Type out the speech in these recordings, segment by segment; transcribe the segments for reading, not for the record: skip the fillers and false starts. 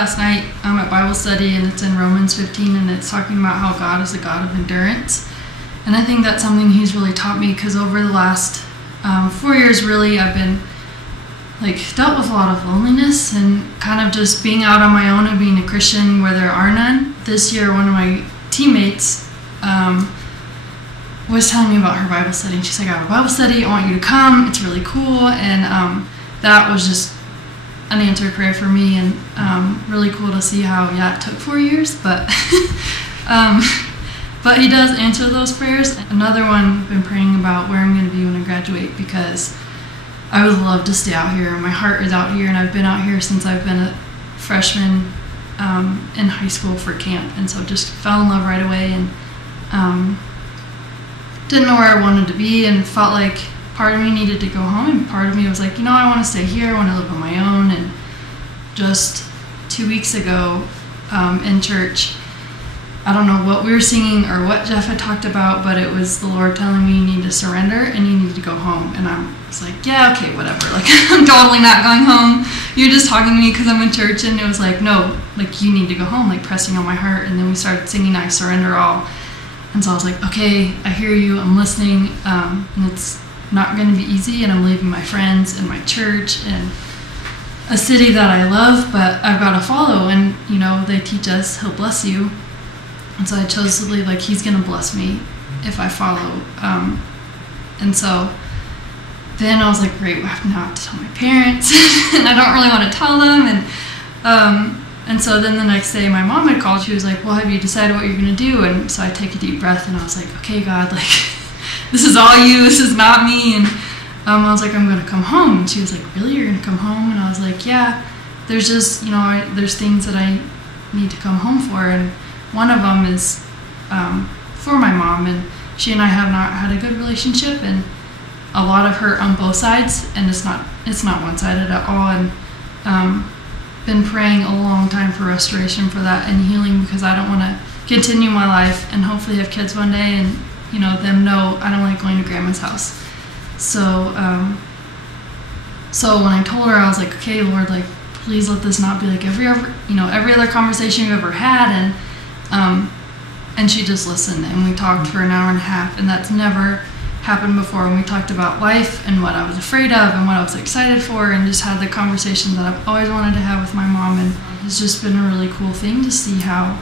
last night at Bible study, and it's in Romans 15, and it's talking about how God is a God of endurance. And I think that's something he's really taught me, because over the last 4 years, really, I've been dealt with a lot of loneliness and kind of just being out on my own and being a Christian where there are none. This year, one of my teammates was telling me about her Bible study, and she's like, I have a Bible study, I want you to come, it's really cool. And that was just an answered prayer for me, and really cool to see how, yeah, it took 4 years, but but he does answer those prayers. Another one I've been praying about where I'm going to be when I graduate, because I would love to stay out here. My heart is out here, and I've been out here since I've been a freshman in high school for camp, and so just fell in love right away, and didn't know where I wanted to be, and felt like part of me needed to go home, and part of me was like, I want to stay here, I want to live on my own. And just 2 weeks ago in church, I don't know what we were singing or what Jeff had talked about, but it was the Lord telling me you need to surrender and you need to go home. And I was like, yeah, okay, whatever. I'm totally not going home. You're just talking to me because I'm in church. And it was like, no, you need to go home, pressing on my heart. And then we started singing I Surrender All. And so I was like, okay, I hear you, I'm listening. And it's not going to be easy, and I'm leaving my friends and my church and a city that I love, but I've got to follow. And, they teach us He'll bless you. And so I chose to believe He's going to bless me if I follow. And so then I was like, great, I have now to tell my parents, and I don't really want to tell them. And so then the next day my mom had called. She was like, well, have you decided what you're going to do? And so I take a deep breath, and I was like, okay, God, this is all you, this is not me. And I was like, I'm going to come home. And she was like, really, you're going to come home? And I was like, yeah, there's just, there's things that I need to come home for. And one of them is for my mom, and she and I have not had a good relationship, and a lot of hurt on both sides, and it's not one-sided at all. And been praying a long time for restoration for that and healing, because I don't want to continue my life and hopefully have kids one day, and them know I don't like going to grandma's house. So so when I told her, I was like, okay, Lord, please let this not be every other conversation we've ever had. And she just listened, and we talked for an hour and a half, and that's never happened before. And we talked about life and what I was afraid of and what I was excited for, and just had the conversation that I've always wanted to have with my mom. And it's just been a really cool thing to see how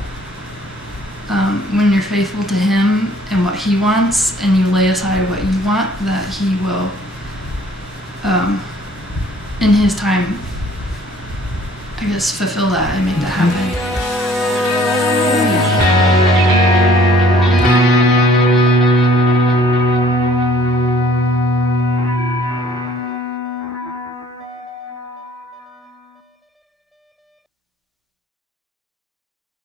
when you're faithful to Him and what He wants, and you lay aside what you want, that He will in His time, I guess, fulfill that and make that happen.